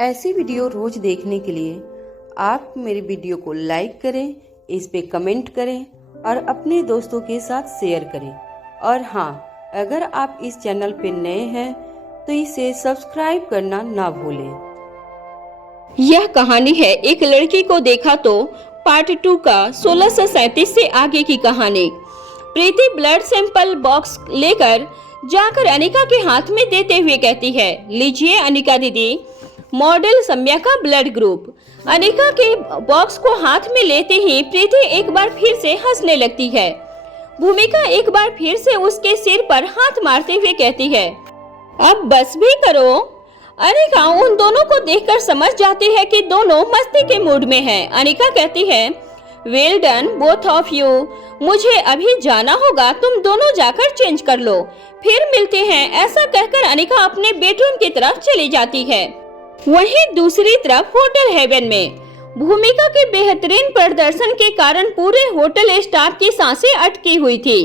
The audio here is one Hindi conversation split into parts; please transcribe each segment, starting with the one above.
ऐसी वीडियो रोज देखने के लिए आप मेरे वीडियो को लाइक करें, इस पे कमेंट करें और अपने दोस्तों के साथ शेयर करें। और हाँ, अगर आप इस चैनल पे नए हैं तो इसे सब्सक्राइब करना ना भूलें। यह कहानी है एक लड़की को देखा तो पार्ट 2 का 1637 से आगे की कहानी। प्रीति ब्लड सैंपल बॉक्स लेकर जाकर अनिका के हाथ में देते हुए कहती है, लीजिए अनिका दीदी, मॉडल सम्या का ब्लड ग्रुप। अनिका के बॉक्स को हाथ में लेते ही प्रीति एक बार फिर से हंसने लगती है। भूमिका एक बार फिर से उसके सिर पर हाथ मारते हुए कहती है, अब बस भी करो। अनिका उन दोनों को देखकर समझ जाती है कि दोनों मस्ती के मूड में हैं। अनिका कहती है, well done both of you, मुझे अभी जाना होगा, तुम दोनों जाकर चेंज कर लो, फिर मिलते हैं। ऐसा कहकर अनिका अपने बेडरूम की तरफ चली जाती है। वहीं दूसरी तरफ होटल हेवन में भूमिका के बेहतरीन प्रदर्शन के कारण पूरे होटल स्टाफ की सांसें अटकी हुई थी।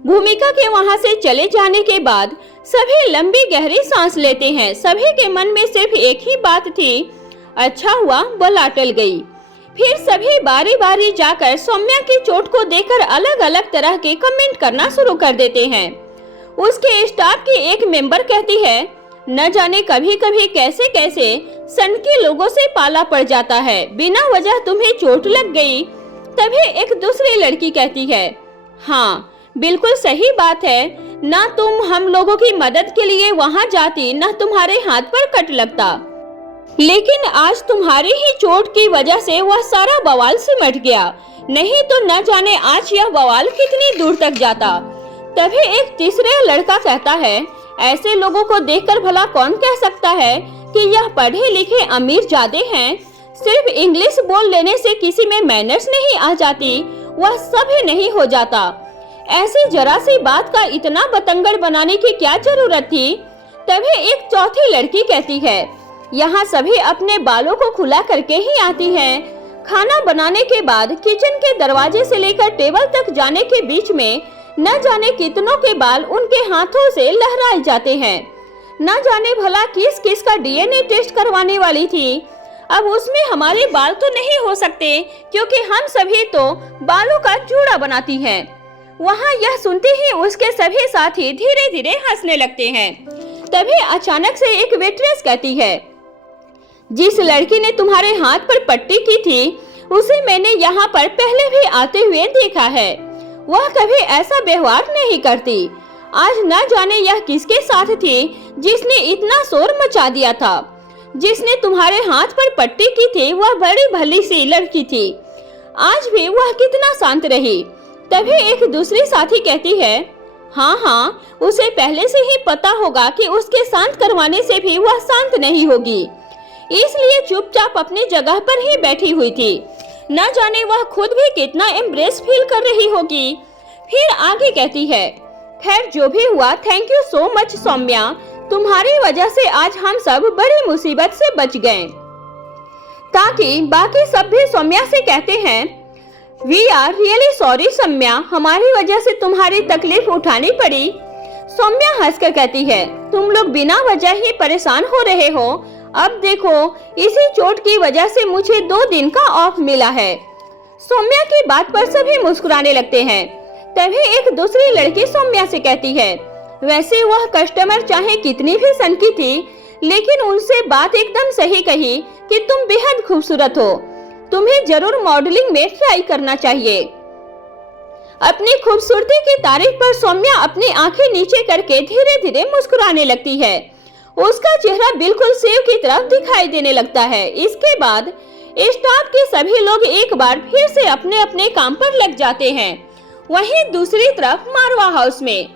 भूमिका के वहां से चले जाने के बाद सभी लंबी गहरी सांस लेते हैं। सभी के मन में सिर्फ एक ही बात थी, अच्छा हुआ बला टल गई। फिर सभी बारी बारी जाकर सौम्या की चोट को देखकर अलग अलग तरह के कमेंट करना शुरू कर देते हैं। उसके स्टाफ की एक मेंबर कहती है, न जाने कभी कभी कैसे कैसे सन के लोगों से पाला पड़ जाता है, बिना वजह तुम्हें चोट लग गई। तभी एक दूसरी लड़की कहती है, हाँ बिल्कुल सही बात है, ना तुम हम लोगों की मदद के लिए वहाँ जाती, ना तुम्हारे हाथ पर कट लगता, लेकिन आज तुम्हारी ही चोट की वजह से वह सारा बवाल सिमट गया, नहीं तो न जाने आज यह बवाल कितनी दूर तक जाता। तभी एक तीसरा लड़का कहता है, ऐसे लोगों को देखकर भला कौन कह सकता है कि यह पढ़े लिखे अमीर जादे हैं। सिर्फ इंग्लिश बोल लेने से किसी में मैनर्स नहीं आ जाती, वह सब ही नहीं हो जाता। ऐसी जरा सी बात का इतना बतंगड़ बनाने की क्या जरूरत थी। तभी एक चौथी लड़की कहती है, यहाँ सभी अपने बालों को खुला करके ही आती हैं। खाना बनाने के बाद किचन के दरवाजे से लेकर टेबल तक जाने के बीच में न जाने कितनों के बाल उनके हाथों से लहराए जाते हैं। न जाने भला किस किस का डीएनए टेस्ट करवाने वाली थी। अब उसमें हमारे बाल तो नहीं हो सकते, क्योंकि हम सभी तो बालों का चूड़ा बनाती हैं। वहाँ यह सुनते ही उसके सभी साथी धीरे धीरे हंसने लगते हैं। तभी अचानक से एक वेट्रेस कहती है, जिस लड़की ने तुम्हारे हाथ पर पट्टी की थी उसे मैंने यहाँ पर पहले भी आते हुए देखा है, वह कभी ऐसा व्यवहार नहीं करती। आज न जाने यह किसके साथ थी जिसने इतना शोर मचा दिया था। जिसने तुम्हारे हाथ पर पट्टी की थी वह बड़ी भली सी लड़की थी, आज भी वह कितना शांत रही। तभी एक दूसरी साथी कहती है, हाँ, उसे पहले से ही पता होगा कि उसके शांत करवाने से भी वह शांत नहीं होगी, इसलिए चुपचाप अपनी जगह पर ही बैठी हुई थी। न जाने वह खुद भी कितना एम्ब्रेस फील कर रही होगी। फिर आगे कहती है, खैर जो भी हुआ, thank you so much Soumya, तुम्हारी वजह से आज हम सब बड़ी मुसीबत से बच गए। ताकि बाकी सब भी सौम्या से कहते हैं, we are really sorry Soumya, हमारी वजह से तुम्हारी तकलीफ उठानी पड़ी। सौम्या हंसकर कहती है, तुम लोग बिना वजह ही परेशान हो रहे हो। अब देखो, इसी चोट की वजह से मुझे 2 दिन का ऑफ मिला है। सौम्या की बात पर सभी मुस्कुराने लगते हैं। तभी एक दूसरी लड़की सौम्या से कहती है, वैसे वह कस्टमर चाहे कितनी भी सनकी थी, लेकिन उनसे बात एकदम सही कही कि तुम बेहद खूबसूरत हो, तुम्हें जरूर मॉडलिंग में ट्राई करना चाहिए। अपनी खूबसूरती की तारीफ पर सौम्या अपनी आंखें नीचे करके धीरे धीरे मुस्कुराने लगती है। उसका चेहरा बिल्कुल सेव की तरफ दिखाई देने लगता है। इसके बाद स्टाफ के सभी लोग एक बार फिर से अपने अपने काम पर लग जाते हैं। वहीं दूसरी तरफ मारवा हाउस में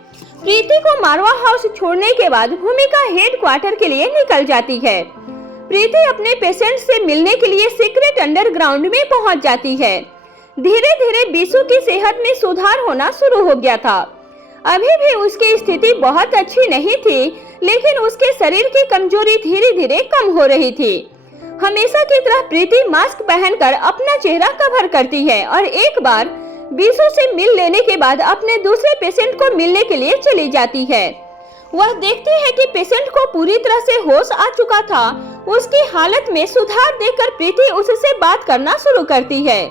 प्रीति को मारवा हाउस छोड़ने के बाद भूमिका हेड क्वार्टर के लिए निकल जाती है। प्रीति अपने पेशेंट से मिलने के लिए सीक्रेट अंडरग्राउंड में पहुंच जाती है। धीरे धीरे बीसू की सेहत में सुधार होना शुरू हो गया था। अभी भी उसकी स्थिति बहुत अच्छी नहीं थी, लेकिन उसके शरीर की कमजोरी धीरे धीरे कम हो रही थी। हमेशा की तरह प्रीति मास्क पहनकर अपना चेहरा कवर करती है और एक बार बीसू से मिल लेने के बाद अपने दूसरे पेशेंट को मिलने के लिए चली जाती है। वह देखती है कि पेशेंट को पूरी तरह से होश आ चुका था। उसकी हालत में सुधार देखकर प्रीति उससे बात करना शुरू करती है।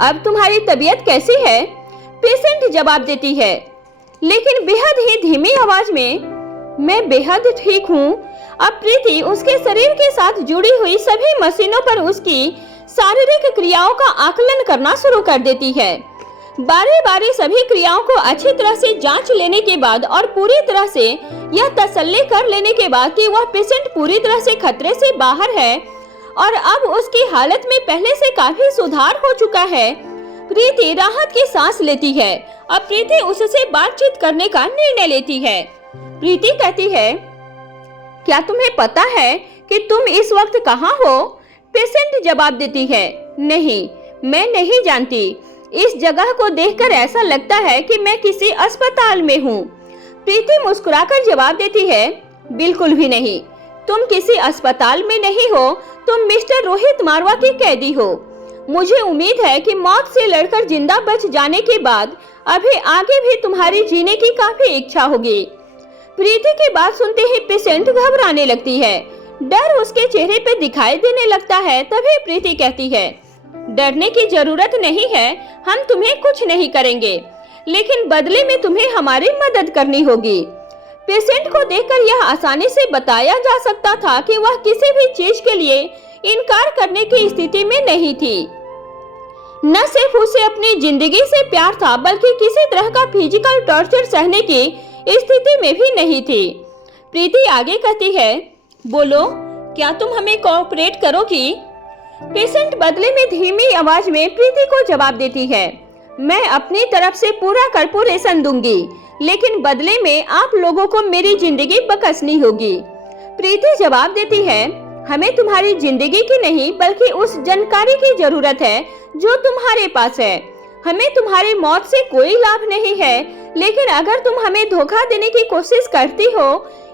अब तुम्हारी तबीयत कैसी है? पेशेंट जवाब देती है, लेकिन बेहद ही धीमी आवाज में, मैं बेहद ठीक हूँ। अब प्रीति उसके शरीर के साथ जुड़ी हुई सभी मशीनों पर उसकी शारीरिक क्रियाओं का आकलन करना शुरू कर देती है। बारी बारी सभी क्रियाओं को अच्छी तरह से जांच लेने के बाद और पूरी तरह से यह तसल्ली कर लेने के बाद कि वह पेशेंट पूरी तरह से खतरे से बाहर है और अब उसकी हालत में पहले से काफी सुधार हो चुका है, प्रीति राहत की सांस लेती है। अब प्रीति उससे बातचीत करने का निर्णय लेती है। प्रीति कहती है, क्या तुम्हें पता है कि तुम इस वक्त कहाँ हो? पेशेंट जवाब देती है, नहीं, मैं नहीं जानती। इस जगह को देखकर ऐसा लगता है कि मैं किसी अस्पताल में हूँ। प्रीति मुस्कुराकर जवाब देती है, बिल्कुल भी नहीं, तुम किसी अस्पताल में नहीं हो, तुम मिस्टर रोहित मारवा की कैदी हो। मुझे उम्मीद है कि मौत से लड़कर जिंदा बच जाने के बाद अभी आगे भी तुम्हारी जीने की काफी इच्छा होगी। प्रीति की बात सुनते ही पेशेंट घबराने लगती है, डर उसके चेहरे पे दिखाई देने लगता है। तभी प्रीति कहती है, डरने की जरूरत नहीं है, हम तुम्हें कुछ नहीं करेंगे, लेकिन बदले में तुम्हें हमारी मदद करनी होगी। पेशेंट को देखकर यह आसानी से बताया जा सकता था कि वह किसी भी चीज के लिए इनकार करने की स्थिति में नहीं थी। न सिर्फ उसे अपनी जिंदगी से प्यार था, बल्कि किसी तरह का फिजिकल टॉर्चर सहने की स्थिति में भी नहीं थी। प्रीति आगे कहती है, बोलो, क्या तुम हमें कोऑपरेट करोगी? पेशेंट बदले में धीमी आवाज में प्रीति को जवाब देती है, मैं अपनी तरफ से पूरा कॉर्पोरेशन दूंगी, लेकिन बदले में आप लोगों को मेरी जिंदगी बकसनी होगी। प्रीति जवाब देती है, हमें तुम्हारी जिंदगी की नहीं बल्कि उस जानकारी की जरूरत है जो तुम्हारे पास है। हमें तुम्हारी मौत से कोई लाभ नहीं है, लेकिन अगर तुम हमें धोखा देने की कोशिश करती हो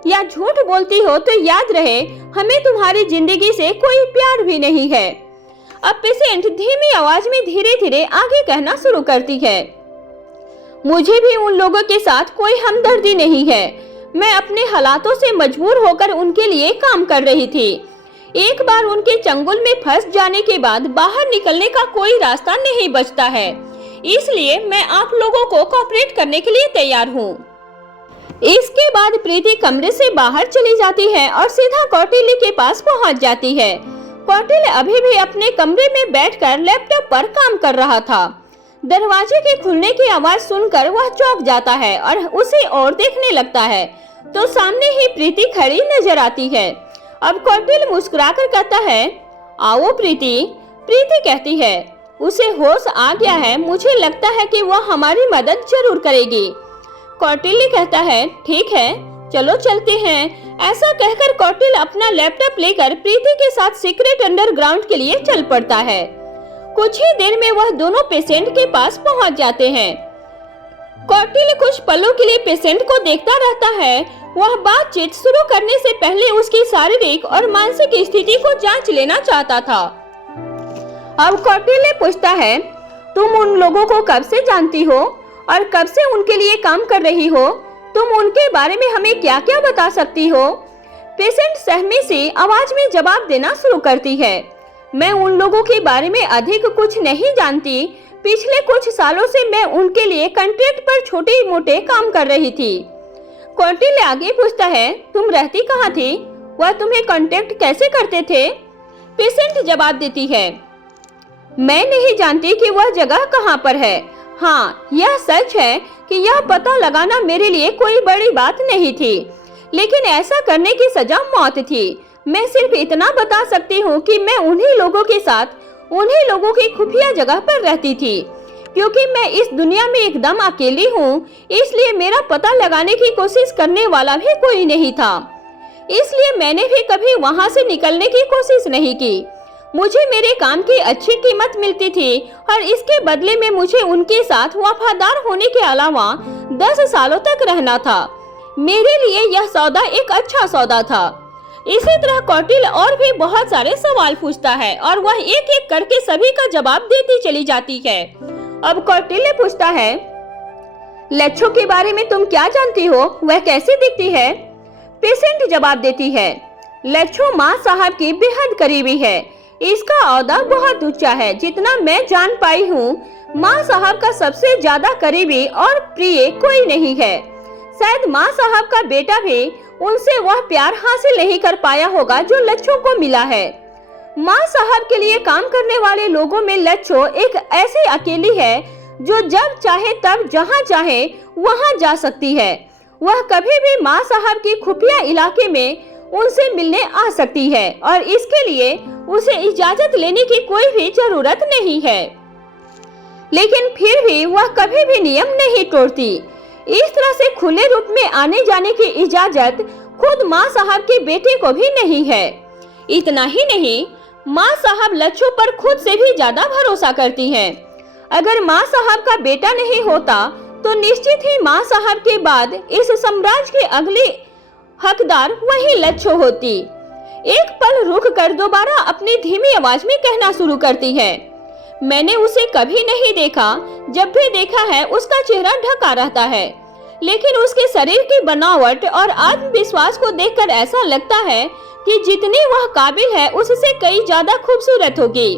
या झूठ बोलती हो तो याद रहे, हमें तुम्हारी जिंदगी से कोई प्यार भी नहीं है। अब पेशेंट धीमी आवाज में धीरे धीरे आगे कहना शुरू करती है, मुझे भी उन लोगों के साथ कोई हमदर्दी नहीं है। मैं अपने हालातों से मजबूर होकर उनके लिए काम कर रही थी। एक बार उनके चंगुल में फंस जाने के बाद बाहर निकलने का कोई रास्ता नहीं बचता है, इसलिए मैं आप लोगों को कोऑपरेट करने के लिए तैयार हूँ। इसके बाद प्रीति कमरे से बाहर चली जाती है और सीधा कौटिल्य के पास पहुँच जाती है। कौटिल्य अभी भी अपने कमरे में बैठकर लैपटॉप पर काम कर रहा था। दरवाजे के खुलने की आवाज सुनकर वह चौंक जाता है और उसे और देखने लगता है तो सामने ही प्रीति खड़ी नजर आती है। अब कौटिल्य मुस्कुराकर कहता है, आओ प्रीति। प्रीति कहती है, उसे होश आ गया है, मुझे लगता है कि वह हमारी मदद जरूर करेगी। कौटिल्य कहता है, ठीक है, चलो चलते हैं। ऐसा कहकर कौटिल्य अपना लैपटॉप लेकर प्रीति के साथ सीक्रेट अंडरग्राउंड के लिए चल पड़ता है। कुछ ही देर में वह दोनों पेशेंट के पास पहुंच जाते हैं। कौटिल्य कुछ पलों के लिए पेशेंट को देखता रहता है। वह बातचीत शुरू करने से पहले उसकी शारीरिक और मानसिक स्थिति को जांच लेना चाहता था। अब कौटिल्य पूछता है, तुम उन लोगों को कब से जानती हो और कब से उनके लिए काम कर रही हो? तुम उनके बारे में हमें क्या क्या बता सकती हो? पेशेंट सहमी सी आवाज में जवाब देना शुरू करती है, मैं उन लोगों के बारे में अधिक कुछ नहीं जानती। पिछले कुछ सालों से मैं उनके लिए कॉन्ट्रैक्ट पर छोटे मोटे काम कर रही थी। कौटिल्य आगे पूछता है, तुम रहती कहाँ थी? वह तुम्हें कॉन्टैक्ट कैसे करते थे? पेशेंट जवाब देती है, मैं नहीं जानती कि वह जगह कहाँ पर है। हाँ, यह सच है कि यह पता लगाना मेरे लिए कोई बड़ी बात नहीं थी, लेकिन ऐसा करने की सजा मौत थी। मैं सिर्फ इतना बता सकती हूँ कि मैं उन्हीं लोगों के साथ उन्हीं लोगों की खुफिया जगह पर रहती थी। क्योंकि मैं इस दुनिया में एकदम अकेली हूँ, इसलिए मेरा पता लगाने की कोशिश करने वाला भी कोई नहीं था। इसलिए मैंने भी कभी वहाँ से निकलने की कोशिश नहीं की। मुझे मेरे काम की अच्छी कीमत मिलती थी और इसके बदले में मुझे उनके साथ वफादार होने के अलावा 10 सालों तक रहना था। मेरे लिए यह सौदा एक अच्छा सौदा था। इसी तरह कौटिल्य और भी बहुत सारे सवाल पूछता है और वह एक एक करके सभी का जवाब देती चली जाती है। अब कौटिल्य पूछता है, लच्छो के बारे में तुम क्या जानती हो? वह कैसी दिखती है? पेशेंट जवाब देती है, लच्छू माँ साहब की बेहद करीबी है। इसका औहदा बहुत ऊंचा है। जितना मैं जान पाई हूँ, माँ साहब का सबसे ज्यादा करीबी और प्रिय कोई नहीं है। शायद माँ साहब का बेटा भी उनसे वह प्यार हासिल नहीं कर पाया होगा जो लच्छू को मिला है। माँ साहब के लिए काम करने वाले लोगों में लच्छू एक ऐसी अकेली है जो जब चाहे तब जहाँ चाहे वहाँ जा सकती है। वह कभी भी माँ साहब की खुफिया इलाके में उनसे मिलने आ सकती है और इसके लिए उसे इजाजत लेने की कोई भी जरूरत नहीं है। लेकिन फिर भी वह कभी भी नियम नहीं तोड़ती। इस तरह से खुले रूप में आने जाने की इजाजत खुद माँ साहब के बेटे को भी नहीं है। इतना ही नहीं, माँ साहब लच्छू पर खुद से भी ज्यादा भरोसा करती हैं। अगर माँ साहब का बेटा नहीं होता तो निश्चित ही माँ साहब के बाद इस साम्राज्य की अगली हकदार वही लच्छू होती। एक पल रुक कर दोबारा अपनी धीमी आवाज में कहना शुरू करती है, मैंने उसे कभी नहीं देखा। जब भी देखा है उसका चेहरा ढका रहता है, लेकिन उसके शरीर की बनावट और आत्मविश्वास को देखकर ऐसा लगता है कि जितनी वह काबिल है उससे कई ज्यादा खूबसूरत होगी।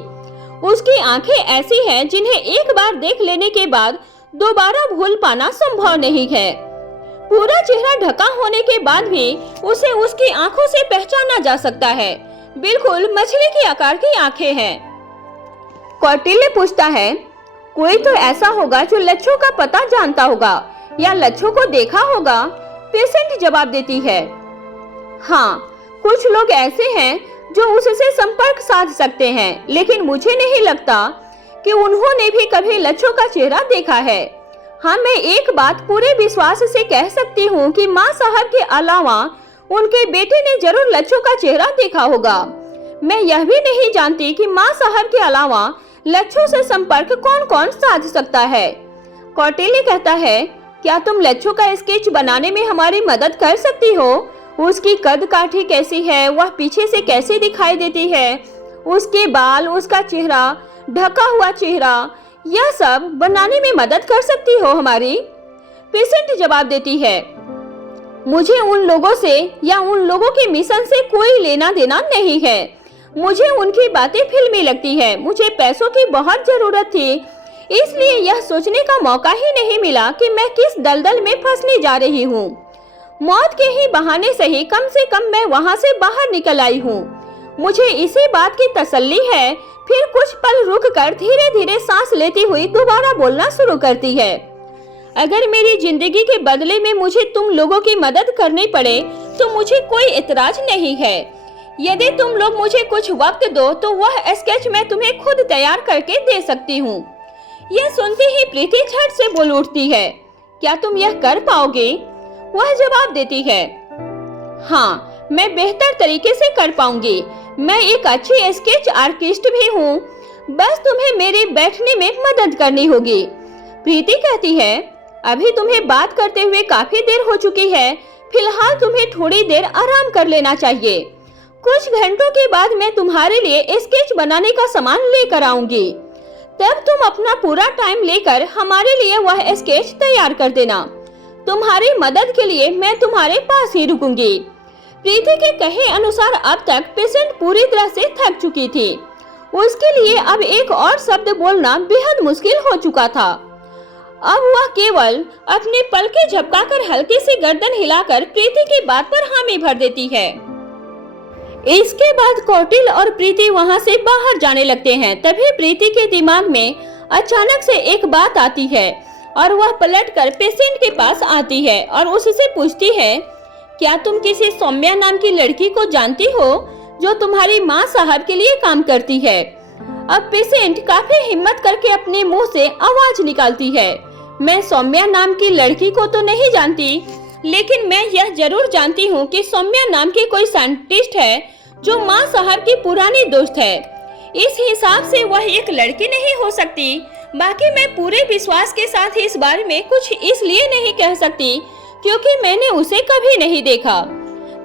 उसकी आंखें ऐसी हैं जिन्हें एक बार देख लेने के बाद दोबारा भूल पाना संभव नहीं है। पूरा चेहरा ढका होने के बाद भी उसे उसकी आंखों से पहचाना जा सकता है। बिल्कुल मछली के आकार की आंखें हैं। कौटिल्य पूछता है, कोई तो ऐसा होगा जो लच्छू का पता जानता होगा या लच्छू को देखा होगा। पेशेंट जवाब देती है, हाँ, कुछ लोग ऐसे हैं जो उससे संपर्क साध सकते हैं, लेकिन मुझे नहीं लगता कि उन्होंने भी कभी लच्छू का चेहरा देखा है। हाँ, मैं एक बात पूरे विश्वास से कह सकती हूँ कि माँ साहब के अलावा उनके बेटे ने जरूर लच्छू का चेहरा देखा होगा। मैं यह भी नहीं जानती कि माँ साहब के अलावा लच्छू से संपर्क कौन कौन साध सकता है। कौटिल्य कहता है, क्या तुम लच्छू का स्केच बनाने में हमारी मदद कर सकती हो? उसकी कद काठी कैसी है, वह पीछे से कैसे दिखाई देती है, उसके बाल, उसका चेहरा, ढका हुआ चेहरा, यह सब बनाने में मदद कर सकती हो हमारी? पेशेंट जवाब देती है, मुझे उन लोगों से या उन लोगों के मिशन से कोई लेना देना नहीं है। मुझे उनकी बातें फिल्मी लगती है। मुझे पैसों की बहुत जरूरत थी, इसलिए यह सोचने का मौका ही नहीं मिला कि मैं किस दलदल में फंसने जा रही हूँ। मौत के ही बहाने से ही कम मैं वहाँ से बाहर निकल आई हूँ। मुझे इसी बात की तसल्ली है। फिर कुछ पल रुककर धीरे धीरे सांस लेती हुई दोबारा बोलना शुरू करती है, अगर मेरी जिंदगी के बदले में मुझे तुम लोगों की मदद करनी पड़े तो मुझे कोई एतराज नहीं है। यदि तुम लोग मुझे कुछ वक्त दो तो वह स्केच मैं तुम्हें खुद तैयार करके दे सकती हूँ। यह सुनते ही प्रीति झट से बोल उठती है, क्या तुम यह कर पाओगे? वह जवाब देती है, हाँ, मैं बेहतर तरीके से कर पाऊंगी। मैं एक अच्छी स्केच आर्टिस्ट भी हूँ, बस तुम्हें मेरे बैठने में मदद करनी होगी। प्रीति कहती है, अभी तुम्हें बात करते हुए काफी देर हो चुकी है, फिलहाल तुम्हें थोड़ी देर आराम कर लेना चाहिए। कुछ घंटों के बाद मैं तुम्हारे लिए स्केच बनाने का सामान लेकर आऊंगी, तब तुम अपना पूरा टाइम लेकर हमारे लिए वह स्केच तैयार कर देना। तुम्हारी मदद के लिए मैं तुम्हारे पास ही रुकूंगी। प्रीति के कहे अनुसार अब तक पेशेंट पूरी तरह से थक चुकी थी। उसके लिए अब एक और शब्द बोलना बेहद मुश्किल हो चुका था। अब वह केवल अपने पलकें झपकाकर हल्के से गर्दन हिलाकर प्रीति की बात पर हामी भर देती है। इसके बाद कौटिल्य और प्रीति वहां से बाहर जाने लगते हैं। तभी प्रीति के दिमाग में अचानक से एक बात आती है और वह पलटकर पेशेंट के पास आती है और उससे पूछती है, क्या तुम किसी सौम्या नाम की लड़की को जानती हो जो तुम्हारी माँ साहब के लिए काम करती है? अब पेशेंट काफी हिम्मत करके अपने मुंह से आवाज निकालती है, मैं सौम्या नाम की लड़की को तो नहीं जानती, लेकिन मैं यह जरूर जानती हूँ कि सौम्या नाम की कोई साइंटिस्ट है जो माँ साहब की पुरानी दोस्त है। इस हिसाब से वह एक लड़की नहीं हो सकती। बाकी मैं पूरे विश्वास के साथ इस बारे में कुछ इसलिए नहीं कह सकती क्योंकि मैंने उसे कभी नहीं देखा।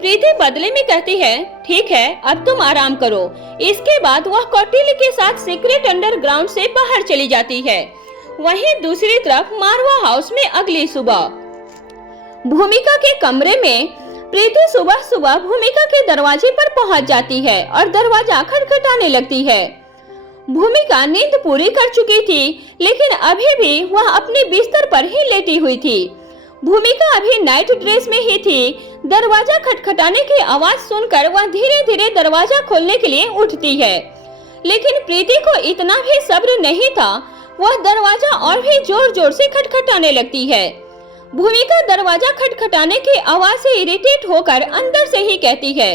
प्रीति बदले में कहती है, ठीक है, अब तुम आराम करो। इसके बाद वह कौटिल्य के साथ सीक्रेट अंडरग्राउंड से बाहर चली जाती है। वहीं दूसरी तरफ मारवा हाउस में अगली सुबह भूमिका के कमरे में प्रीति सुबह सुबह भूमिका के दरवाजे पर पहुंच जाती है और दरवाजा खटखटाने लगती है। भूमिका नींद पूरी कर चुकी थी, लेकिन अभी भी वह अपने बिस्तर पर ही लेटी हुई थी। भूमिका अभी नाइट ड्रेस में ही थी। दरवाजा खटखटाने की आवाज सुनकर वह धीरे धीरे दरवाजा खोलने के लिए उठती है, लेकिन प्रीति को इतना भी सब्र नहीं था। वह दरवाजा और भी जोर जोर से खटखटाने लगती है। भूमिका दरवाजा खटखटाने की आवाज से इरिटेट होकर अंदर से ही कहती है,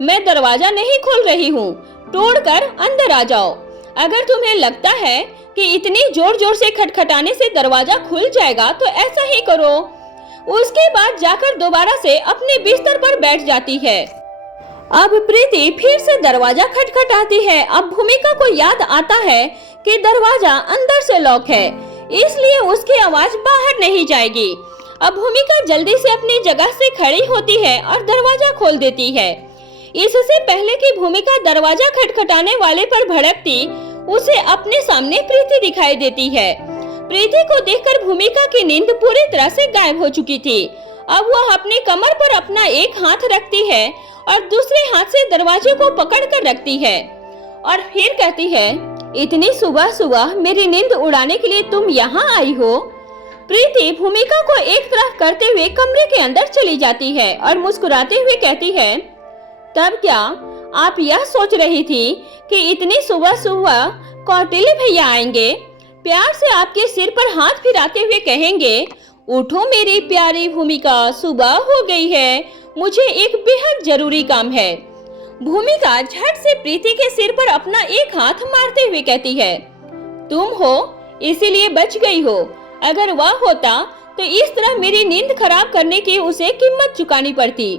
मैं दरवाजा नहीं खोल रही हूँ, तोड़कर अंदर आ जाओ। अगर तुम्हें लगता है कि इतनी जोर जोर से खटखटाने से दरवाजा खुल जाएगा तो ऐसा ही करो। उसके बाद जाकर दोबारा से अपने बिस्तर पर बैठ जाती है। अब प्रीति फिर से दरवाजा खटखटाती है। अब भूमिका को याद आता है कि दरवाजा अंदर से लॉक है, इसलिए उसकी आवाज बाहर नहीं जाएगी। अब भूमिका जल्दी से अपनी जगह से खड़ी होती है और दरवाजा खोल देती है। इससे पहले कि भूमिका दरवाजा खटखटाने वाले पर भड़कती, उसे अपने सामने प्रीति दिखाई देती है। प्रीति को देखकर भूमिका की नींद पूरी तरह से गायब हो चुकी थी। अब वह अपने कमर पर अपना एक हाथ रखती है और दूसरे हाथ से दरवाजे को पकड़कर रखती है और फिर कहती है, इतनी सुबह सुबह मेरी नींद उड़ाने के लिए तुम यहाँ आई हो। प्रीति भूमिका को एक तरफ करते हुए कमरे के अंदर चली जाती है और मुस्कुराते हुए कहती है, तब क्या आप यह सोच रही थी कि इतनी सुबह सुबह कौटिल्य भैया आएंगे, प्यार से आपके सिर पर हाथ फिराते हुए कहेंगे, उठो मेरी प्यारी भूमिका, सुबह हो गई है, मुझे एक बेहद जरूरी काम है। भूमिका झट से प्रीति के सिर पर अपना एक हाथ मारते हुए कहती है, तुम हो इसीलिए बच गई हो, अगर वह होता तो इस तरह मेरी नींद खराब करने की उसे कीमत चुकानी पड़ती।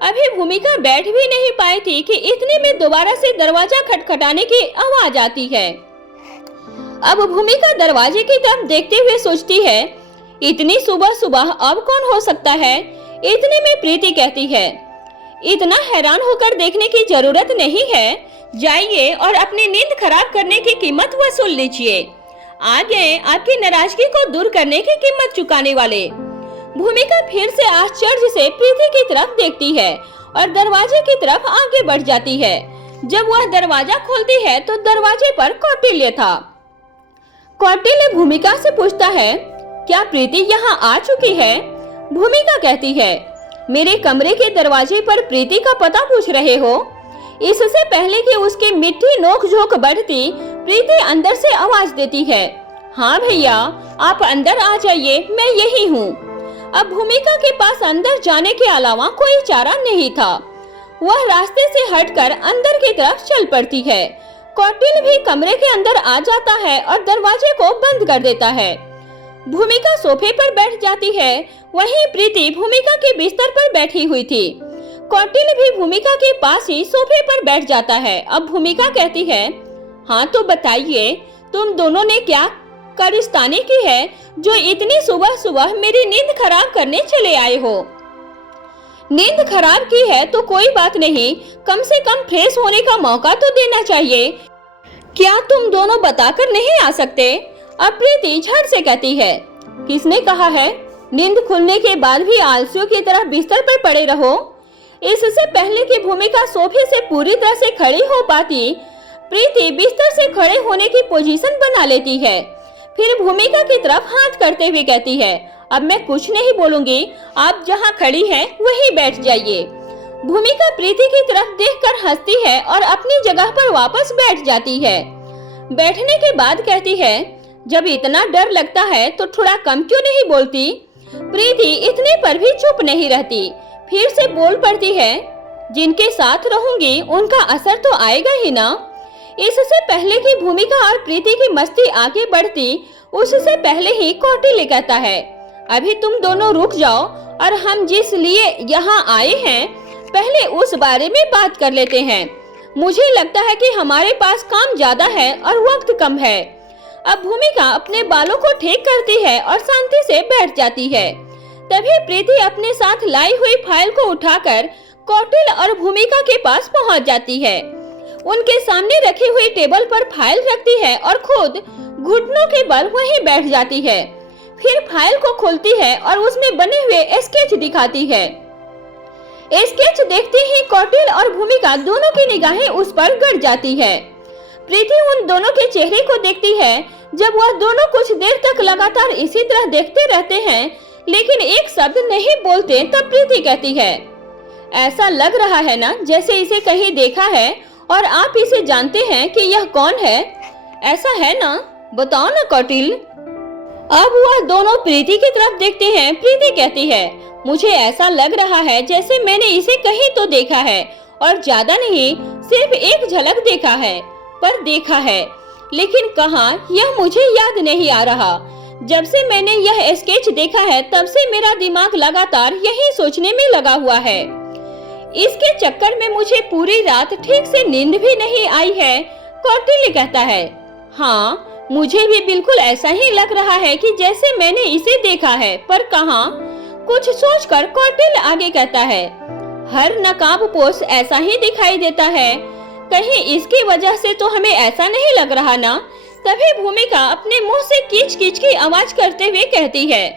अभी भूमिका बैठ भी नहीं पाई थी कि इतने में दोबारा से दरवाजा खटखटाने की आवाज आती है। अब भूमिका दरवाजे की तरफ देखते हुए सोचती है, इतनी सुबह सुबह अब कौन हो सकता है। इतने में प्रीति कहती है, इतना हैरान होकर देखने की जरूरत नहीं है, जाइए और अपनी नींद खराब करने की कीमत वसूल लीजिए। आ गए आपकी नाराजगी को दूर करने की कीमत चुकाने वाले। भूमिका फिर से आश्चर्य से प्रीति की तरफ देखती है और दरवाजे की तरफ आगे बढ़ जाती है। जब वह दरवाजा खोलती है तो दरवाजे पर कौटिल्य था। कौटिल्य भूमिका से पूछता है, क्या प्रीति यहाँ आ चुकी है। भूमिका कहती है, मेरे कमरे के दरवाजे पर प्रीति का पता पूछ रहे हो। इससे पहले कि उसकी मिट्टी नोक-झोंक बढ़ती, प्रीति अंदर से आवाज देती है, हाँ भैया आप अंदर आ जाइए, मैं यही हूँ। अब भूमिका के पास अंदर जाने के अलावा कोई चारा नहीं था। वह रास्ते से हटकर अंदर की तरफ चल पड़ती है। कौटिल्य भी कमरे के अंदर आ जाता है और दरवाजे को बंद कर देता है। भूमिका सोफे पर बैठ जाती है, वहीं प्रीति भूमिका के बिस्तर पर बैठी हुई थी। कौटिल्य भी भूमिका के पास ही सोफे पर बैठ जाता है। अब भूमिका कहती है, हाँ तो बताइए तुम दोनों ने क्या कारिस्तानी की है जो इतनी सुबह सुबह मेरी नींद खराब करने चले आए हो। नींद खराब की है तो कोई बात नहीं, कम से कम फ्रेश होने का मौका तो देना चाहिए। क्या तुम दोनों बताकर नहीं आ सकते। अब प्रीति झट से कहती है, किसने कहा है नींद खुलने के बाद भी आलसियों की तरह बिस्तर पर पड़े रहो। इससे पहले कि भूमिका सोफे से पूरी तरह से खड़ी हो पाती, प्रीति बिस्तर से खड़े होने की पोजीशन बना लेती है। फिर भूमिका की तरफ हाथ करते हुए कहती है, अब मैं कुछ नहीं बोलूंगी, आप जहाँ खड़ी हैं वहीं बैठ जाइए। भूमिका प्रीति की तरफ देखकर हंसती है और अपनी जगह पर वापस बैठ जाती है। बैठने के बाद कहती है, जब इतना डर लगता है तो थोड़ा कम क्यों नहीं बोलती। प्रीति इतने पर भी चुप नहीं रहती, फिर से बोल पड़ती है, जिनके साथ रहूंगी उनका असर तो आएगा ही ना। इससे पहले कि भूमिका और प्रीति की मस्ती आगे बढ़ती, उससे पहले ही कौटिल्य कहता है, अभी तुम दोनों रुक जाओ और हम जिस लिए यहाँ आए हैं पहले उस बारे में बात कर लेते हैं। मुझे लगता है कि हमारे पास काम ज्यादा है और वक्त कम है। अब भूमिका अपने बालों को ठीक करती है और शांति से बैठ जाती है। तभी प्रीति अपने साथ लाई हुई फाइल को उठाकर कौटिल्य और भूमिका के पास पहुंच जाती है। उनके सामने रखी हुई टेबल पर फाइल रखती है और खुद घुटनों के बल वहीं बैठ जाती है। फिर फाइल को खोलती है और उसमें बने हुए स्केच दिखाती है। स्केच देखते ही कौटिल्य और भूमिका दोनों की निगाहें उस पर गड़ जाती है। प्रीति उन दोनों के चेहरे को देखती है। जब वह दोनों कुछ देर तक लगातार इसी तरह देखते रहते हैं लेकिन एक शब्द नहीं बोलते, तब प्रीति कहती है, ऐसा लग रहा है ना जैसे इसे कहीं देखा है और आप इसे जानते हैं कि यह कौन है, ऐसा है ना? बताओ ना कौटिल्य। अब वह दोनों प्रीति की तरफ देखते हैं। प्रीति कहती है, मुझे ऐसा लग रहा है जैसे मैंने इसे कहीं तो देखा है और ज्यादा नहीं, सिर्फ एक झलक देखा है, पर देखा है लेकिन कहाँ, यह मुझे याद नहीं आ रहा। जब से मैंने यह स्केच देखा है तब से मेरा दिमाग लगातार यही सोचने में लगा हुआ है। इसके चक्कर में मुझे पूरी रात ठीक से नींद भी नहीं आई है। कौटिल्य कहता है, हाँ मुझे भी बिल्कुल ऐसा ही लग रहा है कि जैसे मैंने इसे देखा है, पर कहाँ। कुछ सोचकर कौटिल्य आगे कहता है, हर नकाबपोश ऐसा ही दिखाई देता है, कहीं इसकी वजह से तो हमें ऐसा नहीं लग रहा ना। तभी भूमिका अपने मुंह से कीच कीच की आवाज करते हुए कहती है,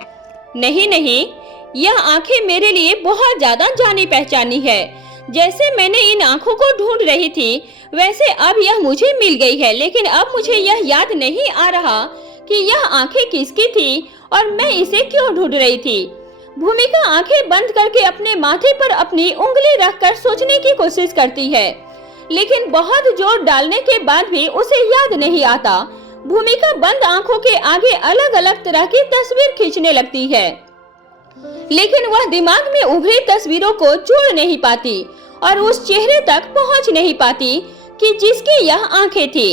नहीं नहीं, यह आंखें मेरे लिए बहुत ज्यादा जानी पहचानी है। जैसे मैंने इन आंखों को ढूंढ रही थी वैसे अब यह मुझे मिल गई है, लेकिन अब मुझे यह याद नहीं आ रहा कि यह आंखें किसकी थी और मैं इसे क्यों ढूंढ रही थी। भूमिका आंखें बंद करके अपने माथे पर अपनी उंगली रखकर सोचने की कोशिश करती है, लेकिन बहुत जोर डालने के बाद भी उसे याद नहीं आता। भूमिका बंद आंखों के आगे अलग अलग तरह की तस्वीर खींचने लगती है, लेकिन वह दिमाग में उभरी तस्वीरों को जोड़ नहीं पाती और उस चेहरे तक पहुंच नहीं पाती कि जिसकी यह आंखें थी।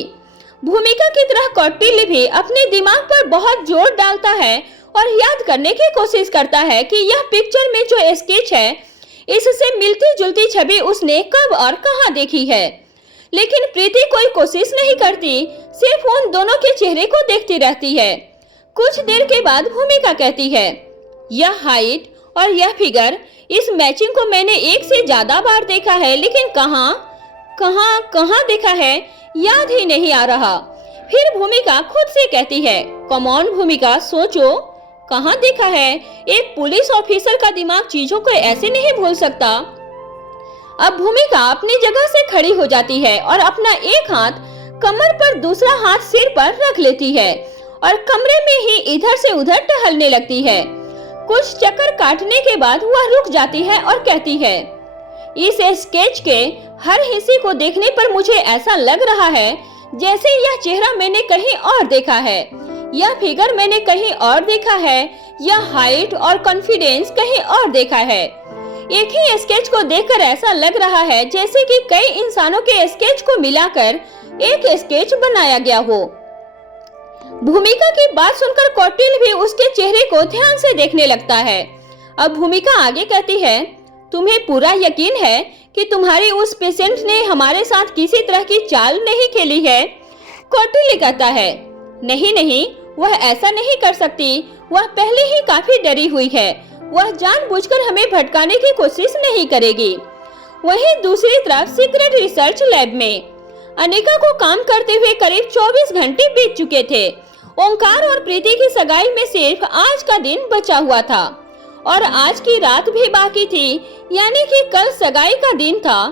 भूमिका की तरह कौटिल्य भी अपने दिमाग पर बहुत जोर डालता है और याद करने की कोशिश करता है कि यह पिक्चर में जो स्केच है इससे मिलती जुलती छवि उसने कब और कहां देखी है। लेकिन प्रीति कोई कोशिश नहीं करती, सिर्फ उन दोनों के चेहरे को देखती रहती है। कुछ देर के बाद भूमिका कहती है, यह हाइट और यह फिगर, इस मैचिंग को मैंने एक से ज्यादा बार देखा है, लेकिन कहां देखा है याद ही नहीं आ रहा। फिर भूमिका खुद से कहती है, कम ऑन भूमिका, सोचो, कहां देखा है? एक पुलिस ऑफिसर का दिमाग चीजों को ऐसे नहीं भूल सकता। अब भूमिका अपनी जगह से खड़ी हो जाती है और अपना एक हाथ कमर पर, दूसरा हाथ सिर पर रख लेती है और कमरे में ही इधर से उधर टहलने लगती है। कुछ चक्कर काटने के बाद वह रुक जाती है और कहती है, इस स्केच के हर हिस्से को देखने पर मुझे ऐसा लग रहा है जैसे यह चेहरा मैंने कहीं और देखा है, यह फिगर मैंने कहीं और देखा है, यह हाइट और कॉन्फिडेंस कहीं और देखा है। एक ही स्केच को देखकर ऐसा लग रहा है जैसे कि कई इंसानों के स्केच को मिलाकर एक स्केच बनाया गया हो। भूमिका की बात सुनकर कौटिल्य भी उसके चेहरे को ध्यान से देखने लगता है। अब भूमिका आगे कहती है, तुम्हें पूरा यकीन है कि तुम्हारी उस पेशेंट ने हमारे साथ किसी तरह की चाल नहीं खेली है? कौटिल्य कहता है, नहीं नहीं, वह ऐसा नहीं कर सकती, वह पहले ही काफी डरी हुई है, वह जानबूझकर हमें भटकाने की कोशिश नहीं करेगी। वहीं दूसरी तरफ सीक्रेट रिसर्च लैब में अनिका को काम करते हुए करीब 24 घंटे बीत चुके थे। ओंकार और प्रीति की सगाई में सिर्फ आज का दिन बचा हुआ था और आज की रात भी बाकी थी, यानी कि कल सगाई का दिन था।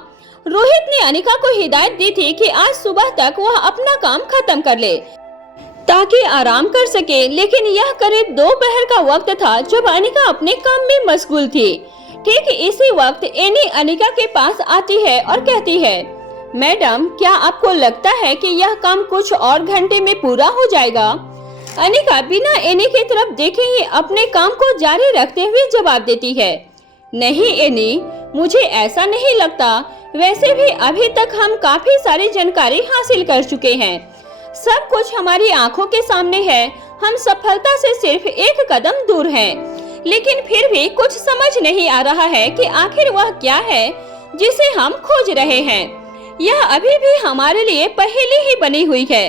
रोहित ने अनिका को हिदायत दी थी कि आज सुबह तक वह अपना काम खत्म कर ले ताकि आराम कर सके, लेकिन यह करीब दोपहर का वक्त था जब अनिका अपने काम में मशगूल थी। ठीक इसी वक्त एनी अनिका के पास आती है और कहती है, मैडम, क्या आपको लगता है कि यह काम कुछ और घंटे में पूरा हो जाएगा? अनिका बिना एनी की तरफ देखे ही अपने काम को जारी रखते हुए जवाब देती है, नहीं एनी, मुझे ऐसा नहीं लगता। वैसे भी अभी तक हम काफी सारी जानकारी हासिल कर चुके हैं, सब कुछ हमारी आंखों के सामने है, हम सफलता से सिर्फ एक कदम दूर हैं। लेकिन फिर भी कुछ समझ नहीं आ रहा है कि आखिर वह क्या है जिसे हम खोज रहे हैं। यह अभी भी हमारे लिए पहेली ही बनी हुई है।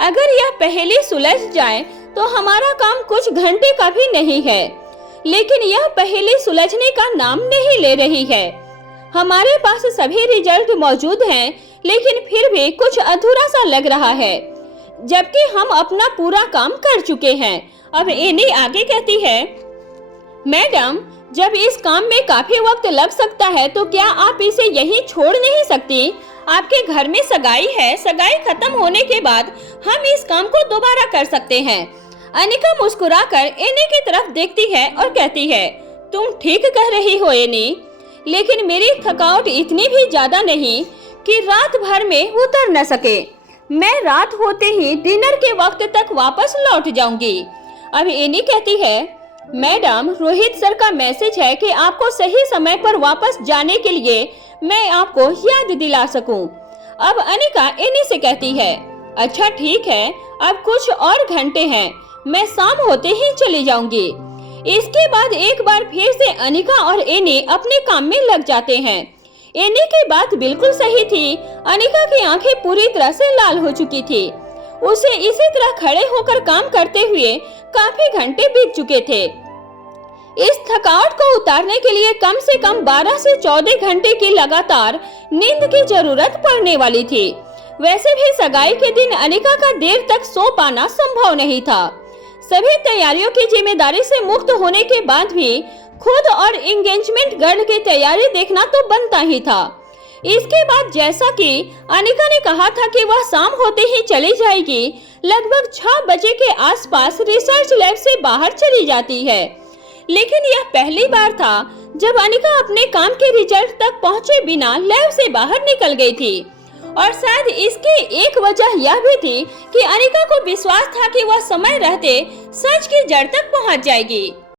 अगर यह पहेली सुलझ जाए तो हमारा काम कुछ घंटे का भी नहीं है, लेकिन यह पहेली सुलझने का नाम नहीं ले रही है। हमारे पास सभी रिजल्ट मौजूद हैं, लेकिन फिर भी कुछ अधूरा सा लग रहा है, जबकि हम अपना पूरा काम कर चुके हैं। अब एनी आगे कहती है, मैडम, जब इस काम में काफी वक्त लग सकता है तो क्या आप इसे यहीं छोड़ नहीं सकती? आपके घर में सगाई है, सगाई खत्म होने के बाद हम इस काम को दोबारा कर सकते हैं। अनिका मुस्कुराकर एनी की तरफ देखती है और कहती है, तुम ठीक कह रही हो एनी, लेकिन मेरी थकावट इतनी भी ज्यादा नहीं कि रात भर में उतर न सके। मैं रात होते ही डिनर के वक्त तक वापस लौट जाऊंगी। अब एनी कहती है, मैडम, रोहित सर का मैसेज है कि आपको सही समय पर वापस जाने के लिए मैं आपको याद दिला सकूं। अब अनिका एनी से कहती है, अच्छा ठीक है, अब कुछ और घंटे हैं, मैं शाम होते ही चली जाऊंगी। इसके बाद एक बार फिर से अनिका और एनी अपने काम में लग जाते हैं। एनी की बात बिल्कुल सही थी। अनिका की आंखें पूरी तरह से लाल हो चुकी थी। उसे इसी तरह खड़े होकर काम करते हुए काफी घंटे बीत चुके थे। इस थकावट को उतारने के लिए कम से कम 12 से 14 घंटे की लगातार नींद की जरूरत पड़ने वाली थी। वैसे भी सगाई के दिन अनिका का देर तक सो पाना संभव नहीं था। सभी तैयारियों की जिम्मेदारी से मुक्त होने के बाद भी खुद और एंगेजमेंट गर्ल की तैयारी देखना तो बनता ही था। इसके बाद जैसा कि अनिका ने कहा था कि वह शाम होते ही चली जाएगी, लगभग 6 बजे के आसपास रिसर्च लैब से बाहर चली जाती है। लेकिन यह पहली बार था जब अनिका अपने काम के रिजल्ट तक पहुंचे बिना लैब से बाहर निकल गई थी। और शायद इसकी एक वजह यह भी थी कि अनिका को विश्वास था कि वह समय रहते सच की जड़ तक पहुंच जाएगी।